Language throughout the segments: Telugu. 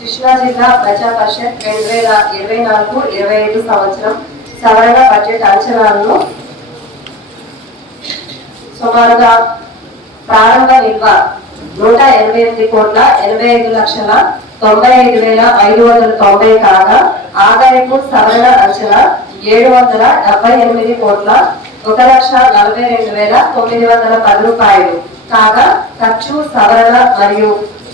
కృష్ణా జిల్లా ప్రజా పరిషత్ 2024-25 సంవత్సరం సవరణ బడ్జెట్ అంచనాలను సుమారుగా ప్రారంభ నిల్వ 188,85,95,590 కాగా ఆదాయపు సవరణ అంచనా 778,1,42,910 రూపాయలు కాగా ఖర్చు సవరణ మరియు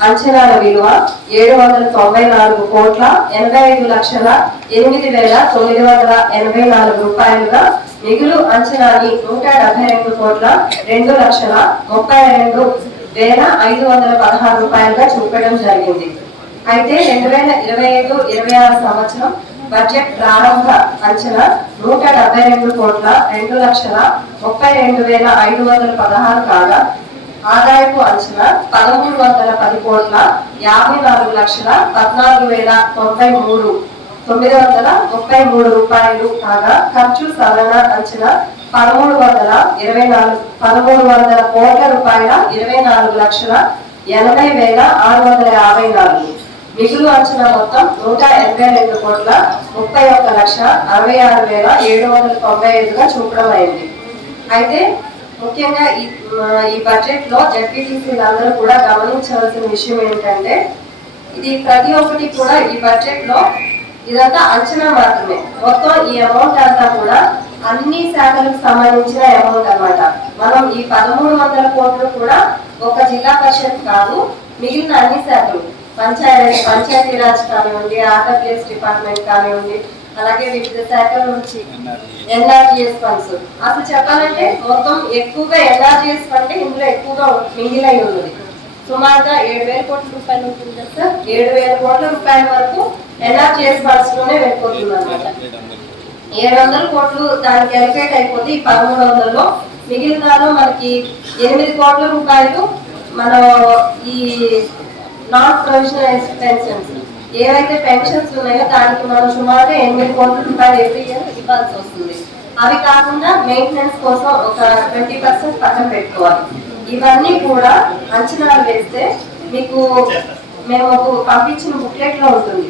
అంచనాల విలువ 795,85,8,984 రూపాయలుగా మిగులు అంచనాని 172,2,32,516 రూపాయలుగా చూపడం జరిగింది. అయితే 2025-26 సంవత్సరం బడ్జెట్ ప్రారంభ అంచనా 172,2,32,516 కాగా ఆదాయపు అంచనా 13,10,54,14,933 రూపాయలు కాగా ఖర్చు సవరణ అంచనా 13,00,00,24,24 రూపాయల 24,80,654 మిగులు అంచనా మొత్తం 182,31,66,795గా చూపడం అయింది. అయితే ముఖ్యంగా ఈ బడ్జెట్ లో జడ్పీటీసీలందరూ కూడా గమనించవలసిన విషయం ఏంటంటే ఇది ప్రతి ఒక్కటి కూడా ఈ బడ్జెట్ లో ఇదంతా అంచనా మాత్రమే. మొత్తం ఈ అమౌంట్ అంతా కూడా అన్ని శాఖలకు సంబంధించిన అమౌంట్ అన్నమాట. మనం ఈ 1,300 కోట్లు కూడా ఒక జిల్లా పరిషత్ కాదు, మిగిలిన అన్ని శాఖలు పంచాయతీరాజ్ కానివ్వండి, ఆర్డబ్ల్యూఎస్ డిపార్ట్మెంట్ కానివ్వండి, అలాగే వివిధ శాఖల నుంచి ఎన్ఆర్జీఎస్ ఫండ్స్. అసలు చెప్పాలంటే మొత్తం ఎక్కువగా ఎన్ఆర్జీఎస్ ఫండ్ ఇందులో ఎక్కువగా మిగిలై ఉన్నది. సుమారుగా 7,000 కోట్ల రూపాయలు ఉంటుంది కదా సార్. 7,000 కోట్ల రూపాయల వరకు ఎన్ఆర్జీఎస్ ఫండ్స్ లోనే వెళ్ళిపోతుంది అనమాట. 700 కోట్లు దానికి ఎలికేట్ అయిపోతే ఈ 1,300లో మిగిలిన మనకి 8 కోట్ల రూపాయలు మనం ఈ నాన్ ప్రొవిజనల్ పెన్షన్స్ ఏవైతే పెన్షన్స్ ఉన్నాయో దానికి మనం సుమారుగా 8 కోట్ల రూపాయలు ఎవ్రీ ఇయర్ ఇవ్వాల్సి వస్తుంది. అవి కాకుండా మెయింటెనెన్స్ కోసం ఒక 20% పక్కన పెట్టుకోవాలి. ఇవన్నీ కూడా అంచనాలు వేస్తే మీకు మేము పంపించిన బుక్లెట్ లో ఉంటుంది.